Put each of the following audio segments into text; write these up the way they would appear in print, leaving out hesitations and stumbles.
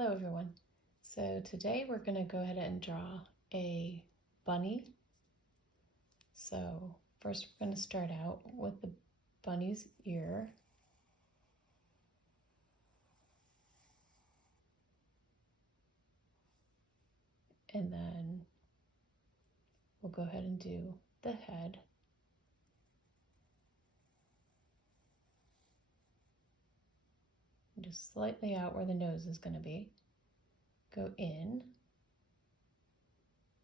Hello everyone. So today we're going to go ahead and draw a bunny. So first we're going to start out with the bunny's ear. And then we'll go ahead and do the head. Just slightly out where the nose is going to be. Go in,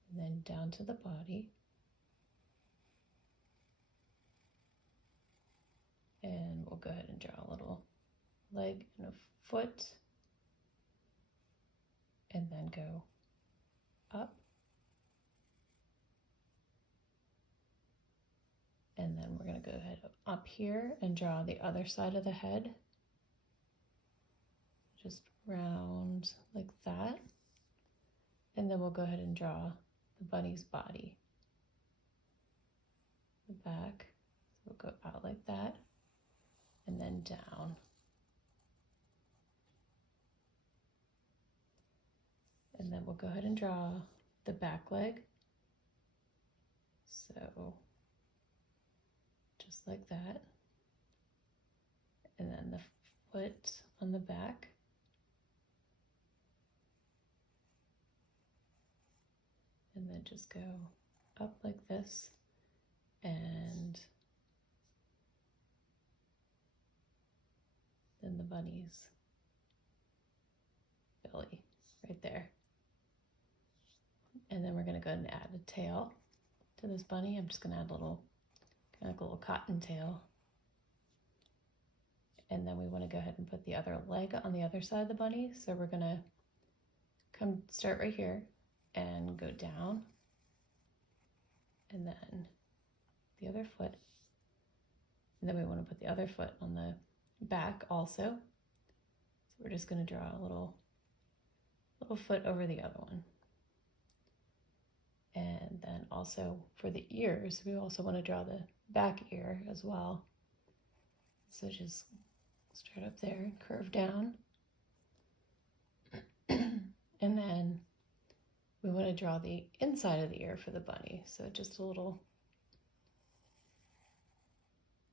and then down to the body. And we'll go ahead and draw a little leg and a foot. And then go up. And then we're going to go ahead up here and draw the other side of the head. Just round like that. And then we'll go ahead and draw the bunny's body. The back. So we'll go out like that and then down. And then we'll go ahead and draw the back leg. So just like that. And then the foot on the back. And then just go up like this and then the bunny's belly right there. And then we're going to go ahead and add a tail to this bunny. I'm just going to add a little, kind of like a little cotton tail. And then we want to go ahead and put the other leg on the other side of the bunny. So we're going to start right here and go down. And then the other foot. And then we want to put the other foot on the back also. So we're just going to draw a little foot over the other one. And then also for the ears, we also want to draw the back ear as well. So just start up there and curve down. And then we want to draw the inside of the ear for the bunny. So just a little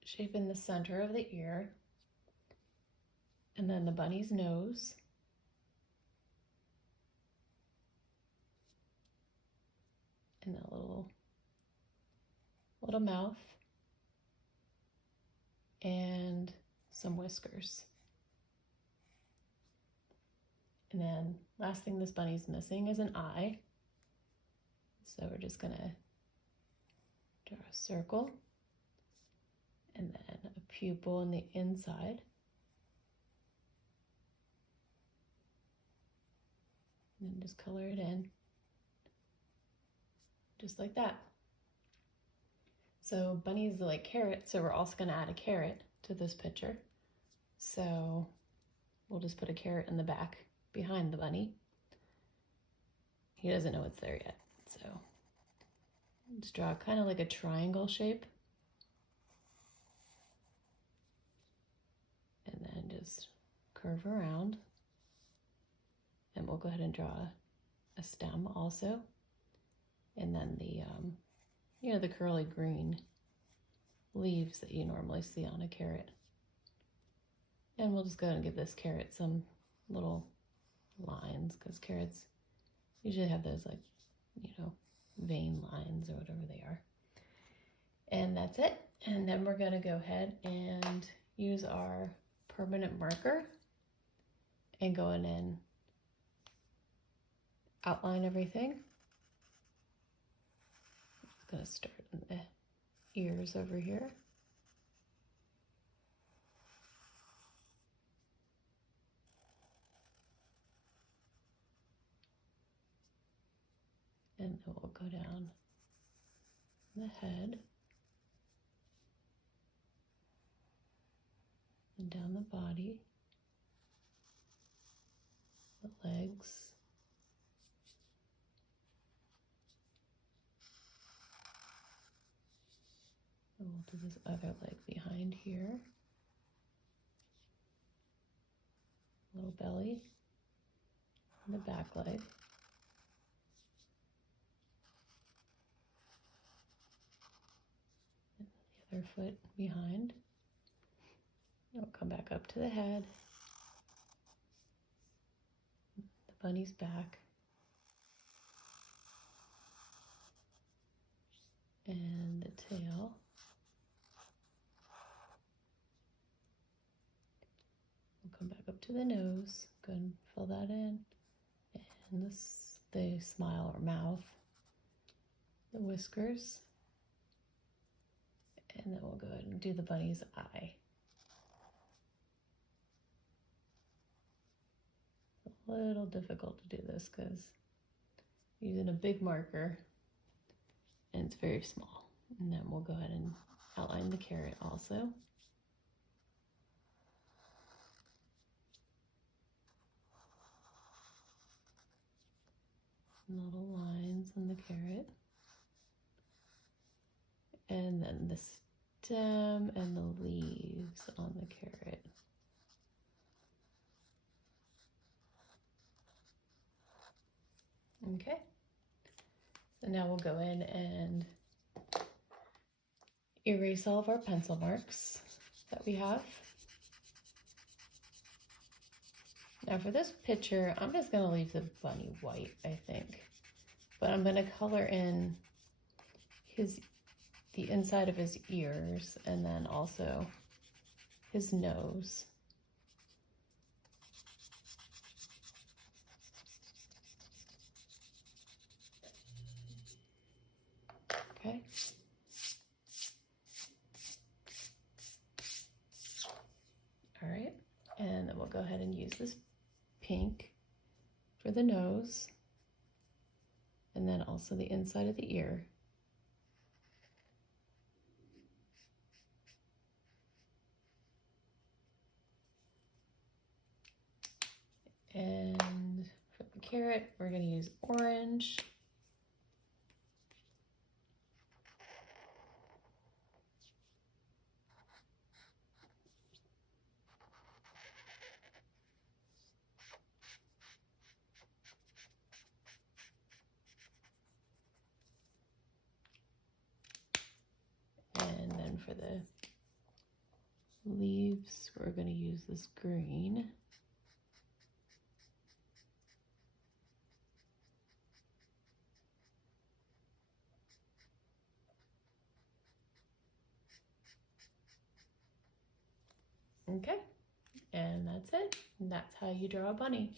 shape in the center of the ear. And then the bunny's nose. And a little mouth. And some whiskers. And then last thing this bunny's missing is an eye. So we're just going to draw a circle and then a pupil on the inside. And then just color it in just like that. So bunnies like carrots, so we're also going to add a carrot to this picture. So we'll just put a carrot in the back behind the bunny. He doesn't know it's there yet, so just draw kind of like a triangle shape. And then just curve around. And we'll go ahead and draw a stem also. And then the curly green leaves that you normally see on a carrot. And we'll just go ahead and give this carrot some little lines, because carrots usually have those vein lines or whatever they are. And that's it. And then we're going to go ahead and use our permanent marker and go in and outline everything. I'm going to start in the ears over here. And then we'll go down the head and down the body, the legs, and we'll do this other leg behind here, little belly, and the back leg. And the other foot behind. It'll come back up to the head. The bunny's back. And the tail. We'll come back up to the nose. Go ahead and fill that in. And this, the smile or mouth. The whiskers. And then we'll go ahead and do the bunny's eye. A little difficult to do this because using a big marker and it's very small. And then we'll go ahead and outline the carrot also. Little lines on the carrot. And then the stem and the leaves on the carrot. Okay. So now we'll go in and erase all of our pencil marks that we have. Now for this picture, I'm just going to leave the bunny white, I think. But I'm going to color in the inside of his ears and then also his nose. Okay. All right. And then we'll go ahead and use this pink for the nose and then also the inside of the ear. And for the carrot, we're going to use orange. And then for the leaves, we're going to use this green. Okay, and that's it. And that's how you draw a bunny.